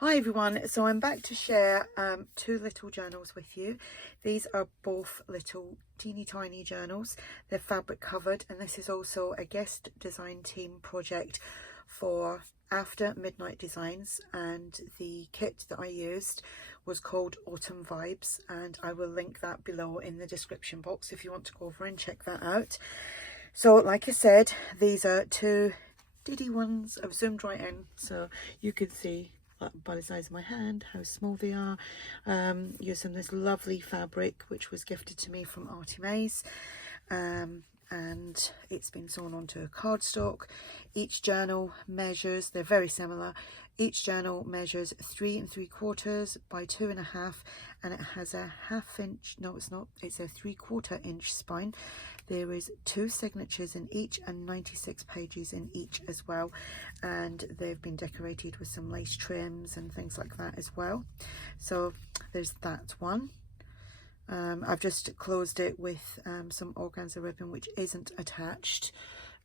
Hi everyone, so I'm back to share two little journals with you. These are both little teeny tiny journals. They're fabric covered, and this is also a guest design team project for After Midnight Designs, and the kit that I used was called Autumn Vibes, and I will link that below in the description box if you want to go over and check that out. So like I said, these are two diddy ones. I've zoomed right in so you can see by the size of my hand how small they are. Using this lovely fabric which was gifted to me from ARTYmaze, and it's been sewn onto a cardstock. Each journal measures, they're very similar, each journal measures 3 3/4 by 2.5, and it has a half-inch, no it's not, it's a 3/4 inch spine. There is 2 signatures in each and 96 pages in each as well, and they've been decorated with some lace trims and things like that as well. So there's that one. I've just closed it with some organza ribbon which isn't attached,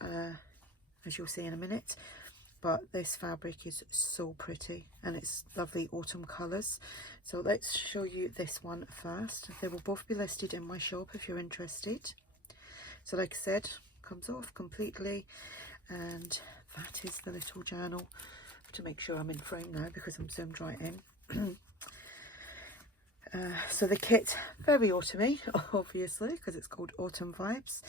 as you'll see in a minute. But this fabric is so pretty and it's lovely autumn colours. So let's show you this one first. They will both be listed in my shop if you're interested. So like I said, comes off completely, and that is the little journal. I have to make sure I'm in frame now because I'm zoomed right in. So the kit, very autumny, obviously, because it's called Autumn Vibes.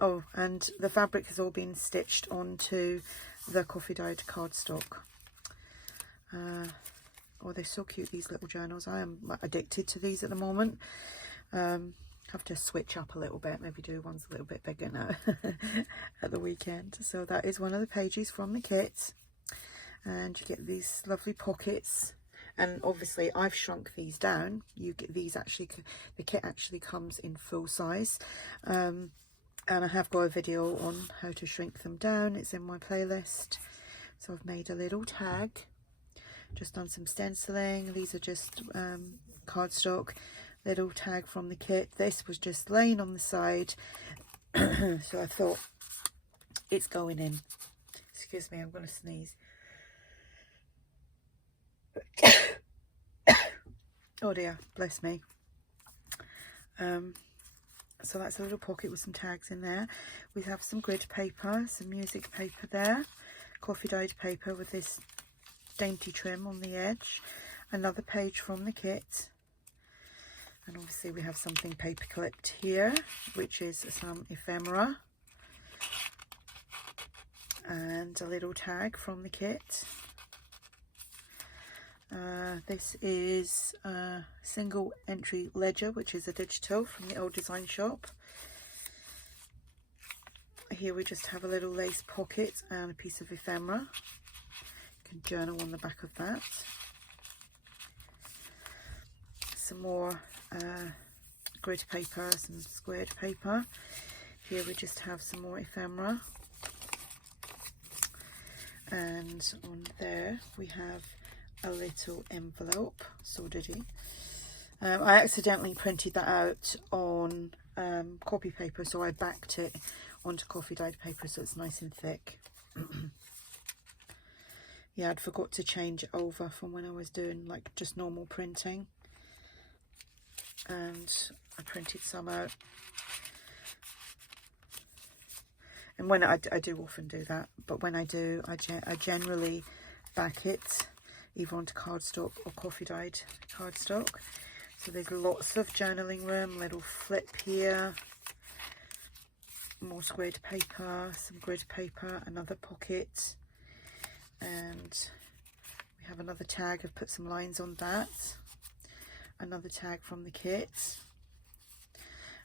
Oh, and the fabric has all been stitched onto the coffee dyed cardstock. Oh, they're so cute, these little journals. I am addicted to these at the moment. Have to switch up a little bit, maybe do ones a little bit bigger now at the weekend. So that is one of the pages from the kit, and you get these lovely pockets. And obviously I've shrunk these down. You get these actually, the kit actually comes in full size, and I have got a video on how to shrink them down. It's in my playlist. So I've made a little tag, just done some stenciling. These are just cardstock. Little tag from the kit. This was just laying on the side, so I thought it's going in. Excuse me, I'm going to sneeze. Oh dear, bless me. So that's a little pocket with some tags in there. We have some grid paper, some music paper there, coffee dyed paper with this dainty trim on the edge, another page from the kit. And obviously we have something paper clipped here, which is some ephemera, and a little tag from the kit. This is a single entry ledger, which is a digital from the old design shop. Here we just have a little lace pocket and a piece of ephemera. You can journal on the back of that. Some more grid paper, some squared paper. Here we just have some more ephemera, and on there we have a little envelope. So did he. I accidentally printed that out on copy paper, so I backed it onto coffee dyed paper so it's nice and thick. Yeah, I'd forgot to change it over from when I was doing like just normal printing, and I printed some out. And when I do often do that, but when I do, I generally back it either onto cardstock or coffee dyed cardstock. So there's lots of journaling room, little flip here, more squared paper, some grid paper, another pocket, and we have another tag. I've put some lines on that, another tag from the kit,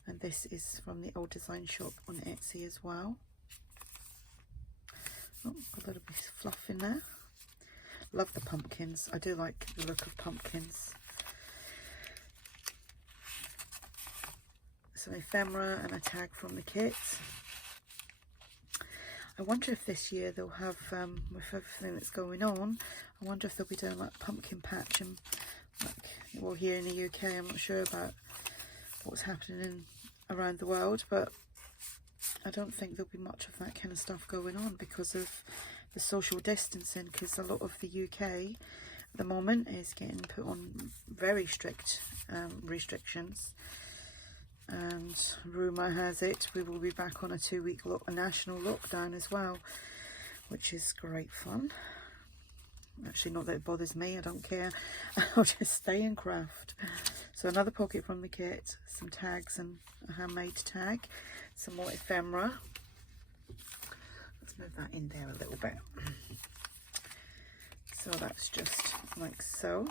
and this is from the old design shop on Etsy as well. Oh, got a little bit of fluff in there. Love the pumpkins. I do like the look of pumpkins. Some ephemera and a tag from the kit. I wonder if this year they'll have, with everything that's going on, I wonder if they'll be doing like pumpkin patch, and like, well, here in the UK, I'm not sure about what's happening around the world, but I don't think there'll be much of that kind of stuff going on because of the social distancing, because a lot of the UK at the moment is getting put on very strict restrictions, and rumour has it we will be back on a 2-week national lockdown as well, which is great fun. Actually, not that it bothers me, I don't care. I'll just stay and craft. So another pocket from the kit, some tags and a handmade tag, some more ephemera. Let's move that in there a little bit. So that's just like so.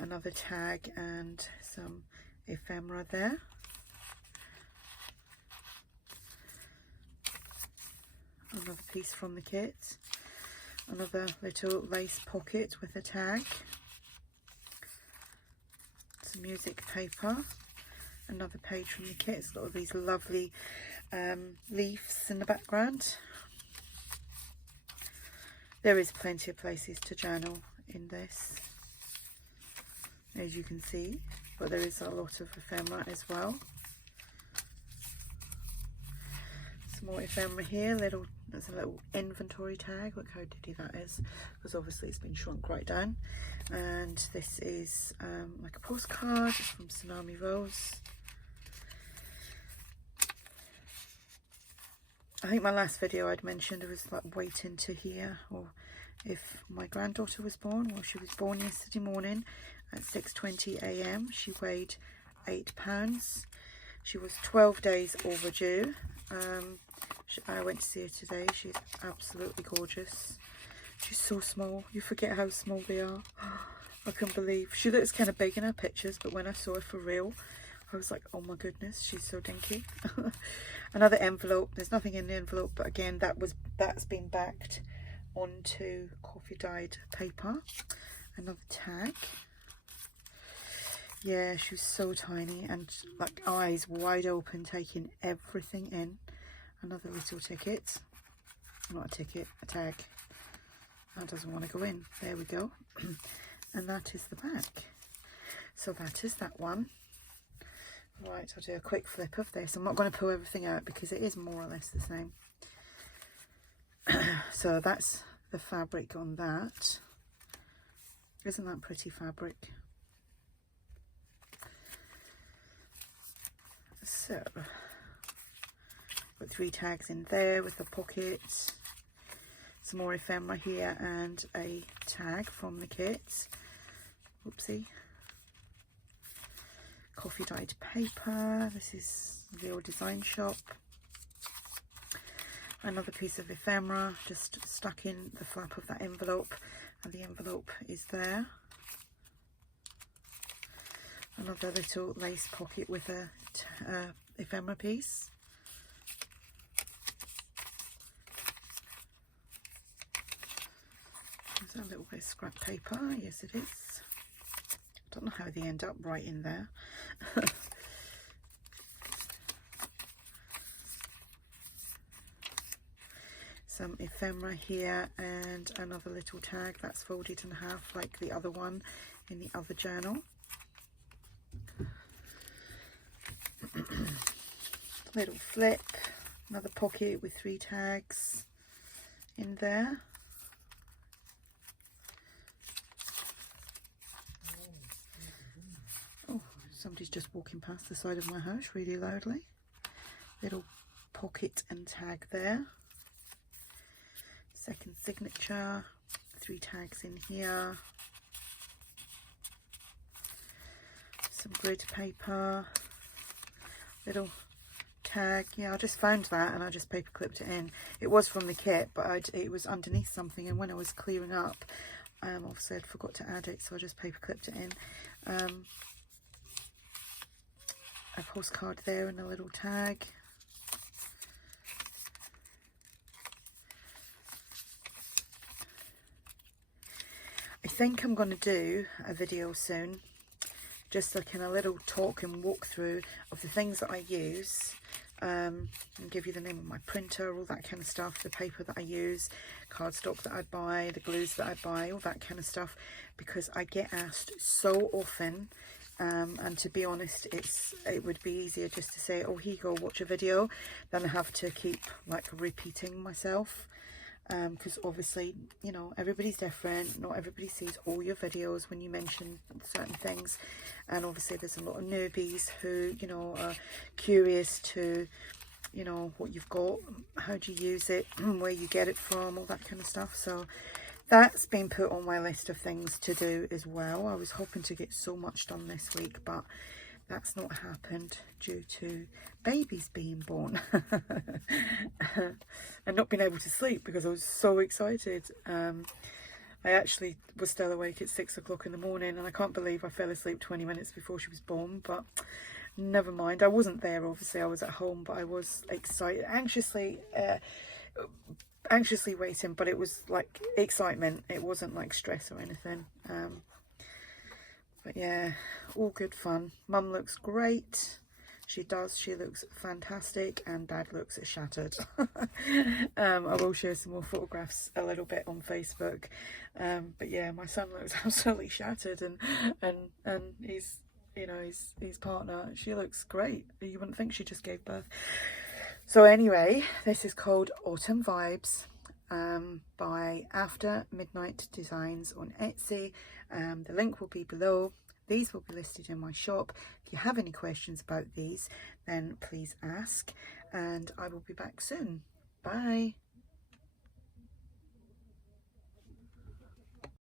Another tag and some ephemera there. Another piece from the kit. Another little lace pocket with a tag. Some music paper. Another page from the kit. It's got all these lovely leaves in the background. There is plenty of places to journal in this, as you can see, but there is a lot of ephemera as well. Some more ephemera here. There's a little inventory tag. Look how diddy that is, because obviously it's been shrunk right down. And this is like a postcard from Tsunami Rose. I think my last video I'd mentioned I was like waiting to hear or if my granddaughter was born. Well, she was born yesterday morning at 6:20 AM. She weighed 8 pounds. She was 12 days overdue. I went to see her today. She's absolutely gorgeous. She's so small. You forget how small they are. I couldn't believe. She looks kind of big in her pictures, but when I saw her for real, I was like, oh my goodness, she's so dinky. Another envelope. There's nothing in the envelope, but again, that's been backed onto coffee dyed paper. Another tag. Yeah, she was so tiny and like eyes wide open, taking everything in. Another little ticket. Not a ticket, a tag. That doesn't want to go in. There we go. And that is the back. So that is that one. Right, I'll do a quick flip of this. I'm not going to pull everything out because it is more or less the same. So that's the fabric on that. Isn't that pretty fabric? So, got 3 tags in there with a pocket, some more ephemera here and a tag from the kit. Oopsie. Coffee dyed paper. This is the old design shop. Another piece of ephemera just stuck in the flap of that envelope, and the envelope is there. Another little lace pocket with a ephemera piece. There's a little bit of scrap paper. Yes, it is. I don't know how they end up right in there. Some ephemera here and another little tag that's folded in half like the other one in the other journal. Little flip, another pocket with 3 tags in there. Oh, somebody's just walking past the side of my house really loudly. Little pocket and tag there. Second signature, 3 tags in here. Some grid paper. Little tag. Yeah, I just found that and I just paper clipped it in. It was from the kit, but it was underneath something, and when I was clearing up, obviously I'd forgot to add it, so I just paper clipped it in. A postcard there and a little tag. I think I'm going to do a video soon, just like in a little talk and walkthrough of the things that I use, and give you the name of my printer, all that kind of stuff, the paper that I use, cardstock that I buy, the glues that I buy, all that kind of stuff, because I get asked so often and to be honest, it would be easier just to say, oh, here you go, watch a video, than have to keep like repeating myself, because obviously, you know, everybody's different. Not everybody sees all your videos when you mention certain things, and obviously there's a lot of newbies who, you know, are curious to, you know, what you've got, how do you use it, where you get it from, all that kind of stuff. So that's been put on my list of things to do as well. I was hoping to get so much done this week, but that's not happened due to babies being born and not being able to sleep because I was so excited. I actually was still awake at 6 o'clock in the morning, and I can't believe I fell asleep 20 minutes before she was born, but never mind. I wasn't there, obviously. I was at home, but I was excited, anxiously waiting, but it was like excitement. It wasn't like stress or anything. But yeah, all good fun. Mum looks great. She does. She looks fantastic, and Dad looks shattered. I will share some more photographs a little bit on Facebook. But yeah, my son looks absolutely shattered, and he's, you know, his partner, she looks great. You wouldn't think she just gave birth. So anyway, this is called Autumn Vibes, by Aftermidnightdesigns on Etsy. The link will be below. These will be listed in my shop. If you have any questions about these, then please ask, and I will be back soon. Bye.